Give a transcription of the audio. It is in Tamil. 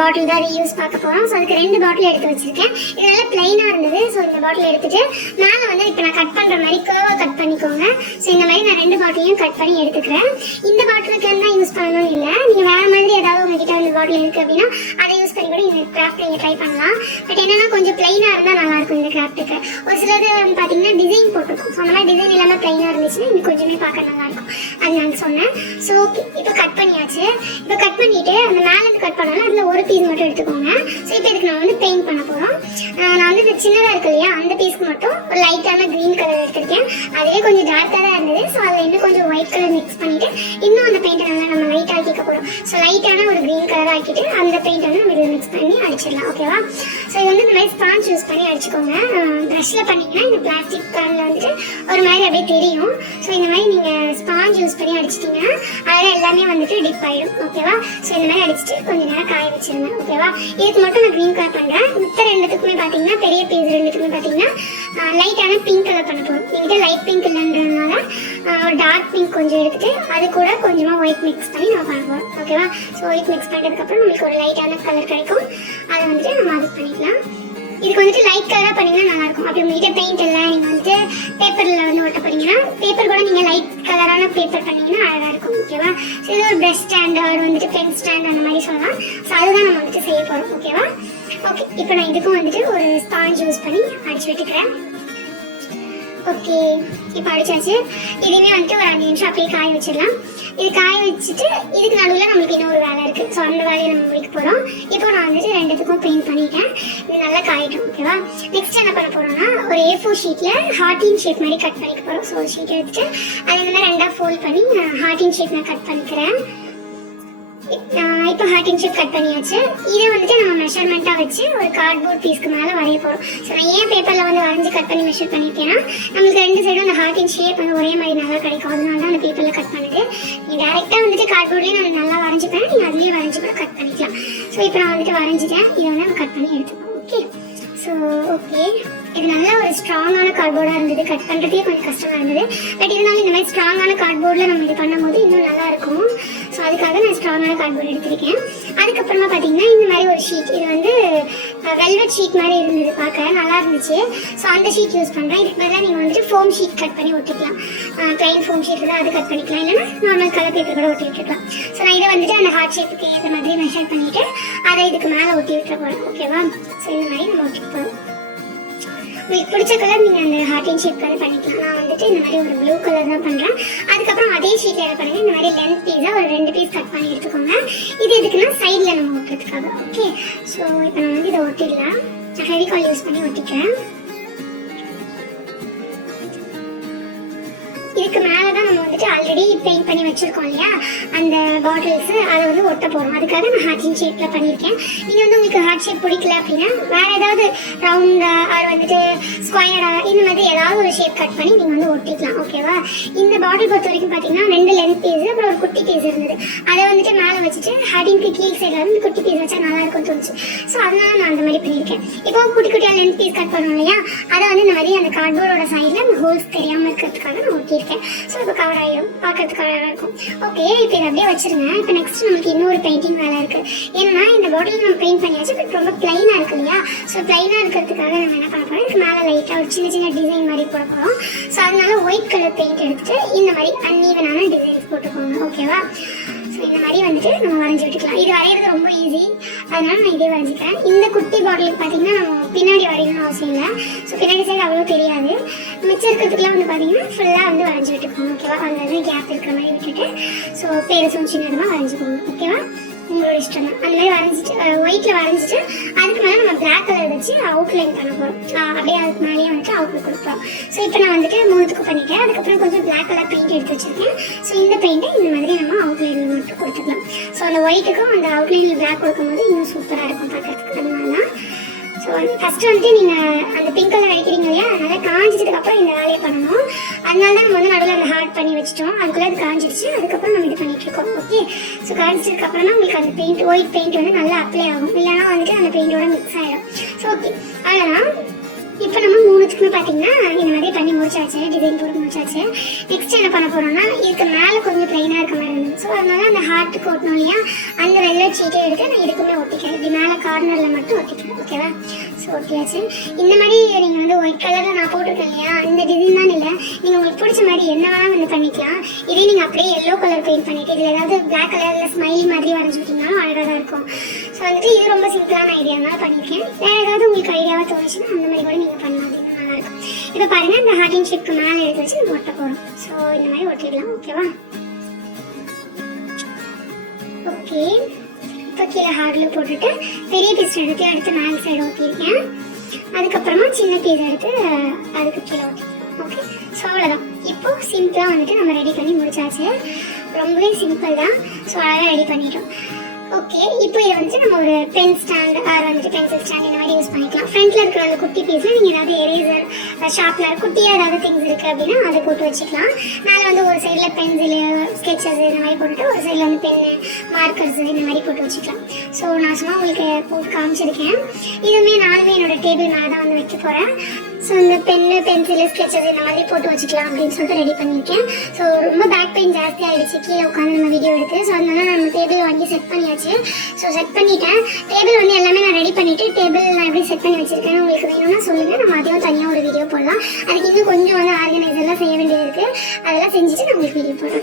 பாட்டில் தான் யூஸ் பார்க்க போகிறோம். ஸோ அதுக்கு 2 பாட்டில் எடுத்து வச்சிருக்கேன். இது நல்லா பிளைனாக இருந்தது. ஸோ இந்த பாட்டில் எடுத்துட்டு மேலே வந்து இப்போ நான் கட் பண்ணுற மாதிரி கர்வாக கட் பண்ணிக்கோங்க. ஸோ இந்த மாதிரி நான் 2 பாட்டிலையும் கட் பண்ணி எடுத்துக்கிறேன். இந்த பாட்டிலுக்கு தான் யூஸ் பண்ணணும் இல்லை, நீங்கள் வேறு மாதிரி ஏதாவது உங்ககிட்ட அந்த பாட்டில் இருக்குது அப்படின்னா அதை யூஸ் பண்ணி கூட இந்த கிராஃப்ட் நீங்கள் ட்ரை பண்ணலாம். பட் என்னன்னா கொஞ்சம் பிளைனாக இருந்தால் நல்லாயிருக்கும் இந்த கிராஃப்ட்டுக்கு. ஒரு சிலது பார்த்தீங்கன்னா டிசைன் போட்டிருக்கும். ஸோ அந்த மாதிரி டிசைன் இல்லாமல் பிளைனாக இருந்துச்சுன்னா இன்னும் கொஞ்சமே பார்க்க நல்லாயிருக்கும். அது நான் சொன்னேன். ஸோ இப்போ கட் பண்ணியாச்சு. இப்போ கட் பண்ணிவிட்டு அந்த மேலேருந்து கட் பண்ணாலும் அதில் ஒரு பீஸ் மட்டும் எடுத்துக்கோங்க. ஸோ இப்போ இதுக்கு நான் வந்து பெயிண்ட் பண்ண போகிறோம். நான் வந்து இந்த சின்னதாக இருக்கு இல்லையா, அந்த பீஸ்க்கு மட்டும் ஒரு லைட்டான க்ரீன் கலர் எடுத்திருக்கேன். அதுவே கொஞ்சம் டார்க்காக தான் இருந்தது. ஸோ அதில் இன்னும் கொஞ்சம் ஒயிட் கலர் மிக்ஸ் பண்ணிவிட்டு இன்னும் அந்த பெயிண்ட்டை நல்லா நம்ம லைட்டாக ஆக்கிக்க போகிறோம். ஸோ லைட்டான ஒரு க்ரீன் கலராக ஆக்கிட்டு அந்த பெயிண்ட் வந்து நம்ம இதில் மிக்ஸ் பண்ணி அடிச்சிடலாம். ஓகேவா? ஸோ இது வந்து இந்த மாதிரி ஸ்பாஞ்ச் யூஸ் பண்ணி அடிச்சுக்கோங்க. ப்ரஷ்ஷில் பண்ணிங்கன்னா இந்த பிளாஸ்டிக் கலரில் வந்துட்டு ஒரு மாதிரி அப்படியே தெரியும். ஸோ இந்த மாதிரி நீங்கள் ஸ்பாஞ்ச் யூஸ் பண்ணி அடிச்சிட்டிங்கன்னா அதில் எல்லாமே வந்துட்டு டிப் ஆகிடும். ஓகேவா? ஸோ இந்த மாதிரி அடிச்சுட்டு கொஞ்சம் நேரம் காய வச்சிருங்க. ஓகேவா? இதுக்கு மட்டும் நான் க்ரீன் கலர் பண்ணுறேன். மித்த 2த்துக்குமே பார்த்தீங்கன்னா பெரிய பீஸ் 2த்துக்குமே பார்த்தீங்கன்னா லைட்டான பிங்க் கலர் பண்ண போகிறோம். என்கிட்ட லைட் பிங்க் இல்லைன்றதுனால ஒரு டார்க் பிங்க் கொஞ்சம் எடுத்துட்டு அது கூட கொஞ்சமாக ஒயிட் மிக்ஸ் பண்ணி நான் பண்ண போகிறோம். ஓகேவா? ஸோ ஒயிட் மிக்ஸ் பண்ணுறதுக்கப்புறம் நம்மளுக்கு ஒரு லைட்டான கலர் கிடைக்கும். அதை வந்துட்டு நம்ம அது பண்ணிக்கலாம். இதுக்கு வந்துட்டு லைட் கலராக பண்ணிங்கன்னா நல்லாயிருக்கும். அப்படி உங்கள்கிட்ட பெயிண்ட் இல்லை, நீங்கள் வந்துட்டு பேப்பரில் வந்து ஒட்ட போறீங்கன்னா பேப்பர் கூட நீங்கள் லைட் கலரான பேப்பர் பண்ணிங்கன்னா அழகாக இருக்கும். ஓகேவா? ஸோ இது ஒரு ப்ரஷ் ஸ்டாண்ட் ஒரு வந்துட்டு பென் ஸ்டாண்ட் அந்த மாதிரி சொல்லலாம். ஸோ அதுதான் நம்ம வந்துட்டு செய்ய போகிறோம். ஓகேவா? ஓகே, இப்போ நான் இதுக்கும் வந்துட்டு ஒரு ஸ்பாஞ்ச் யூஸ் பண்ணி அடிச்சு விட்டுக்கிறேன். ஓகே, இப்போ அடிச்சாச்சு. இதையுமே வந்துட்டு ஒரு 5 நிமிஷம் அப்படியே காய வச்சிடலாம். இது காய வச்சுட்டு இதுக்கு நடுவில் நம்மளுக்கு இன்னொரு வேலை இருக்குது. ஸோ அந்த வேலையை நம்ம முடிக்க போகிறோம். இப்போ நான் வந்துட்டு 2த்துக்கும் பெயிண்ட் பண்ணிட்டேன். இது நல்லா காயிட்டும். ஓகேவா? நெக்ஸ்ட் என்ன பண்ண போகிறோம்னா ஒரு A4 ஷீட்டில் ஹார்டின் ஷேப் மாதிரி கட் பண்ணிக்க போகிறோம். ஸோ ஒரு ஷீட் எடுத்துட்டு அதை இந்த மாதிரி 2ஆக ஃபோல்ட் பண்ணி ஹார்டின் ஷேப் நான் கட் பண்ணிக்கிறேன். இப்போ ஹார்டின் ஷேப் கட் பண்ணியாச்சு. இதை வந்துட்டு நம்ம மெஷர்மெண்ட்டாக வச்சு ஒரு கார்ட்போர்ட் பீஸ்க்கு மேலே வரைய போகிறோம். ஸோ நான் ஏன் பேப்பரில் வந்து வரைஞ்சி கட் பண்ணி மெஷர் பண்ணியிருக்கேன்னா நம்மளுக்கு 2 சைடும் அந்த ஹார்டின் ஷேப் வந்து ஒரே மாதிரி நல்லா கிடைக்கும். அதனால தான் அந்த பேப்பரில் கட் பண்ணுது. நீங்கள் டேரெக்டாக வந்துட்டு கார்ட்போர்ட்லேயே நான் நல்லா வரைஞ்சிப்பேன். நீங்கள் அதுலேயே வரைஞ்சி கூட கட் பண்ணிக்கலாம். ஸோ இப்போ நான் வந்துட்டு வரைஞ்சிட்டேன். இதை வந்து நம்ம கட் பண்ணி எடுத்துப்போம். ஓகே, ஸோ ஓகே, இது நல்லா ஒரு ஸ்ட்ராங்கான கார்ட்போர்டாக இருந்தது. கட் பண்ணுறதே கொஞ்சம் கஷ்டமாக இருந்தது. பட் இருந்தாலும் இந்த மாதிரி ஸ்ட்ராங்கான கார்ட்போர்டில் நம்ம இது பண்ணும்போது இன்னும் நல்லா இருக்கும். ஸோ அதுக்காக நான் ஸ்ட்ராங்கான கார்ட்போர்டு எடுத்திருக்கேன். அதுக்கப்புறமா பார்த்தீங்கன்னா இந்த மாதிரி ஒரு ஷீட், இது வந்து வெல்வெட் ஷீட் மாதிரி இருந்தது, பார்க்க நல்லா இருந்துச்சு. ஸோ அந்த ஷீட் யூஸ் பண்ணுறேன். இதுக்கு பதிலாக நீங்கள் வந்துட்டு ஃபோம் ஷீட் கட் பண்ணி ஒட்டிக்கலாம். ப்ளைன் ஃபோம் ஷீட் தான், அது கட் பண்ணிக்கலாம். இல்லைன்னா நார்மல் கலர் பேப்பர் கூட ஒட்டி விட்டுருக்கலாம். ஸோ நான் இதை வந்துட்டு அந்த ஹார்ட் ஷேப்புக்கு ஏற்ற மாதிரி மெஷர் பண்ணிவிட்டு அதை இதுக்கு மேலே ஒட்டி விட்டுற போகிறேன். ஓகேவா? ஸோ இந்த மாதிரி நம்ம ஒட்டி போகிறோம். உங்களுக்கு பிடிச்ச கலர் நீங்கள் அந்த ஹார்டின் ஷேப் கலர் பண்ணிக்கலாம். நான் வந்துட்டு இந்த மாதிரி ஒரு ப்ளூ கலர் தான் பண்ணுறேன். அதுக்கப்புறம் அதே ஷீட்டில் என்ன பண்ணுங்கள், இந்த மாதிரி லென்த் பீஸாக ஒரு 2 பீஸ் கட் பண்ணி எடுத்துக்கோங்க. இது எதுக்குன்னா சைடில் நம்ம ஒட்டுறதுக்காக. ஓகே, ஸோ இப்போ நான் வந்து இதை ஒட்டிடலாம். நான் ஃபெவிகால் யூஸ் பண்ணி ஒட்டிக்கிறேன். இதுக்கு மேலே தான் நம்ம வந்துட்டு ஆல்ரெடி பெயிண்ட் பண்ணி வச்சுருக்கோம் இல்லையா அந்த பாட்டில்ஸு, அதை வந்து ஒட்ட போகிறோம். அதுக்காக நான் ஹார்டின் ஷேப்பில் பண்ணியிருக்கேன். நீங்கள் வந்து உங்களுக்கு ஹார்ட் ஷேப் பிடிக்கல அப்படின்னா வேறு ஏதாவது ரவுண்டாக அது வந்துட்டு ஸ்கொயராக இந்த மாதிரி ஏதாவது ஒரு ஷேப் கட் பண்ணி நீங்கள் வந்து ஒட்டிக்கலாம். ஓகேவா? இந்த பாட்டில் பொறுத்த வரைக்கும் பார்த்தீங்கன்னா 2 லென்த் பீஸு அப்புறம் ஒரு குட்டி பீஸ் இருந்தது. அதை வந்துட்டு மேலே வச்சுட்டு ஹார்டினுக்கு கீழ் சைடில் வந்து குட்டி பீஸ் வச்சா நல்லா இருக்கும்னு தோணுச்சு. ஸோ அதனால நான் அந்த மாதிரி பண்ணியிருக்கேன். இப்போ குட்டி குட்டியாக லென்த் பீஸ் கட் பண்ணுவோம் இல்லையா, அதை வந்து இந்த மாதிரி அந்த கார்ட்போர்டோட சைடில் அந்த ஹோல்ஸ் தெரியாமல் இருக்கிறதுக்காக நான் ஒட்டியிருக்கேன். ஸோ இப்போ கவர் ஆகிடும், பார்க்கறதுக்கு அழகாக இருக்கும். ஓகே, இப்போ இதை அப்படியே வச்சிருங்க. இப்போ நெக்ஸ்ட் நமக்கு இன்னொரு பெயிண்டிங் வேலை இருக்குது. ஏன்னா இந்த பாட்டில் நம்ம பெயிண்ட் பண்ணியாச்சு, பட் ரொம்ப பிளைனாக இருக்கு இல்லையா. ஸோ பிளைனாக இருக்கிறதுக்காக நம்ம என்ன பண்ண போகிறோம், இதுக்கு மேலே லைட்டாக ஒரு சின்ன சின்ன டிசைன் மாதிரி போட போகிறோம். ஸோ அதனால ஒயிட் கலர் பெயிண்ட் எடுத்துட்டு இந்த மாதிரி அன்ஈவனான டிசைன்ஸ் போட்டுக்கோங்க. ஓகேவா? ஸோ இந்த மாதிரி வந்துட்டு நம்ம வரைஞ்சி விட்டுக்கலாம். இது வரைகிறது ரொம்ப ஈஸி, அதனால நான் இதே வரைஞ்சிக்கிறேன். இந்த குட்டி பாட்டிலுக்கு பார்த்தீங்கன்னா நம்ம பின்னாடி வரையணும்னு அவசியம் இல்லை. ஸோ பின்னாடி சைடு அவ்வளோ தெரியாது. மிச்சம் இருக்கிறதுக்குலாம் வந்து பார்த்தீங்கன்னா ஃபுல்லாக வந்து வரைஞ்சி விட்டுக்கோங்க. ஓகேவா? அதில் கேப் இருக்கிற மாதிரி விட்டுட்டு ஸோ பெருசும் சின்னதுமாக வரைஞ்சிக்கோங்க. ஓகேவா? உங்களோட இஷ்டம் தான். அந்த மாதிரி வரைஞ்சிட்டு ஒயிட்டில் வரைஞ்சிட்டு அதுக்கு மேலே நம்ம பிளாக் கலர் வச்சு அவுட்லைன் பண்ண போகிறோம். அப்படியே அதுக்கு மேலேயே வந்துட்டு அவுட்லுக் கொடுப்போம். ஸோ இப்போ நான் வந்துட்டு 3த்துக்கு பண்ணிட்டேன். அதுக்கப்புறம் கொஞ்சம் பிளாக் கலர் பெயிண்ட் எடுத்து வச்சுருக்கேன். ஸோ இந்த பெயிண்ட்டை இந்த மாதிரி நம்ம அவுட்லைனில் மட்டும் கொடுத்துக்கலாம். ஸோ அந்த ஒயிட்டுக்கும் அந்த அவுட்லைனில் பிளாக் கொடுக்கும்போது இன்னும் சூப்பராக இருக்கும் பார்க்கறதுக்கு. அதனால தான் ஸோ ஃபஸ்ட்டு வந்துட்டு நீங்கள் அந்த பிங்க் கலர் அடிக்கிறீங்க இல்லையா, அதனால் காஞ்சிட்டதுக்கப்புறம் இந்த வேலையை பண்ணணும். அதனால தான் நம்ம வந்து நடுவில் அந்த ஹார்ட் பண்ணி வச்சிட்டோம். அதுக்குள்ளே அது காஞ்சிடுச்சு. அதுக்கப்புறம் நம்ம இது பண்ணிகிட்ருக்கோம். ஓகே, ஸோ காஞ்சிட்டதுக்கப்புறம் தான் உங்களுக்கு அந்த பெயிண்ட் ஒயிட் பெயிண்ட் வந்து நல்லா அப்ளை ஆகும். இல்லைனா வந்துட்டு அந்த பெயிண்டோட மிக்ஸ் ஆகிடும். ஸோ ஓகே, அதனால் இப்போ நம்ம 3த்துக்குமே பார்த்தீங்கன்னா இந்த மாதிரி பண்ணி முடிச்சாச்சு, டிசைன் போட்டு முடிச்சாச்சு. நெக்ஸ்ட் என்ன பண்ண போகிறோம்னா இதுக்கு மேலே கொஞ்சம் ப்ளைனாக இருக்க மாதிரி இருந்தது. ஸோ அதனால அந்த ஹார்ட்டுக்கு ஒட்டணும் இல்லையா, அந்த வெள்ளை சீட்டை எடுத்து நான் இதுக்குமே ஒட்டிக்கிறேன். இப்படி மேலே கார்னரில் மட்டும் ஒட்டிக்கிறேன். ஓகேவா? ஸோ ஒட்டியாச்சு. இந்த மாதிரி நீங்கள் வந்து ஒயிட் கலரில் நான் போட்டிருக்கேன் இல்லையா, இந்த டிசைன் தான் இல்லை, நீங்கள் உங்களுக்கு பிடிச்ச மாதிரி என்ன வேணால் வந்து பண்ணிக்கலாம். இதே நீங்கள் அப்படியே எல்லோ கலர் பெயிண்ட் பண்ணிட்டு இதில் ஏதாவது பிளாக் கலரில் ஸ்மைலி மாதிரி வரைஞ்சி விட்டிங்கனாலும் அழகாக தான் இருக்கும். ஸோ வந்துட்டு இது ரொம்ப சிம்பிளான ஐடியானால பண்ணியிருக்கேன். வேறு ஏதாவது உங்களுக்கு ஐடியாவாக தோணுச்சுன்னா அந்த மாதிரி கூட நீங்கள் பண்ணலாம். அப்படின்னு நல்லாயிருக்கும். இப்போ பாருங்கள், இந்த ஹார்டின் ஷேப்க்கு மேலே எடுத்து வச்சு நம்ம ஒட்ட போகிறோம். ஸோ இந்த மாதிரி ஒட்டிடலாம். ஓகேவா? ஓகே, இப்போ கீழே ஹார்டில் போட்டுட்டு பெரிய பீஸ் எடுத்து மேலே சைடு ஒட்டியிருக்கேன். அதுக்கப்புறமா சின்ன பீஸ் எடுத்து அதுக்கு கீழே ஒட்டிருக்கேன். ஓகே, ஸோ அவ்வளோதான். இப்போ சிம்பிளாக வந்துட்டு நம்ம ரெடி பண்ணி முடிச்சாச்சு. ரொம்பவே சிம்பிள் தான். ஸோ அழகாக ரெடி பண்ணிட்டோம். ஓகே, இப்போ இதை வந்துட்டு நம்ம ஒரு பென் ஸ்டாண்ட் ஆர் வந்துட்டு பென்சில் ஸ்டாண்ட் இந்த மாதிரி யூஸ் பண்ணிக்கலாம். ஃப்ரண்ட்டில் இருக்கிற அந்த குட்டி பீஸில் நீங்கள் ஏதாவது எரேசர், ஷார்ப்னர், குட்டியாக ஏதாவது திங்ஸ் இருக்குது அப்படின்னா அதை போட்டு வச்சுக்கலாம். மேலே வந்து ஒரு சைடில் பென்சிலு, ஸ்கெட்சஸ் இந்த மாதிரி போட்டுட்டு ஒரு சைடில் வந்து பென்னு, மார்க்கர்ஸ் இந்த மாதிரி போட்டு வச்சுக்கலாம். ஸோ நான் சும்மா உங்களுக்கு போட்டு காமிச்சிருக்கேன். இதுவுமே நானுமே என்னோட டேபிள் மேலே தான் வந்து வைக்க போகிறேன். ஸோ இந்த பென்னு, பென்சிலு, ஸ்கெட்சஸ் இந்த மாதிரி போட்டு வச்சுக்கலாம் அப்படின்னு சொல்லிட்டு ரெடி பண்ணியிருக்கேன். ஸோ ரொம்ப பேக் பெயின் ஜாஸ்தி ஆகிடுச்சு கீழே உட்காந்து நம்ம வீடியோ எடுத்து. ஸோ அதனால நம்ம டேபிள் வாங்கி செட் பண்ணியாச்சு. ஸோ செட் பண்ணிட்டேன். டேபிள் வந்து எல்லாமே நான் ரெடி பண்ணிவிட்டு டேபிள் நான் எப்படி செட் பண்ணி வச்சுருக்கேன் உங்களுக்கு வேணும்னா சொல்லுங்கள், நம்ம அதையும் தனியாக ஒரு வீடியோ போடலாம். அதுக்கு இன்னும் கொஞ்சம் வந்து ஆர்கனைசர்லாம் செய்ய வேண்டியது இருக்குது. அதெல்லாம் செஞ்சுட்டு நான் உங்களுக்கு வீடியோ போடுறேன்.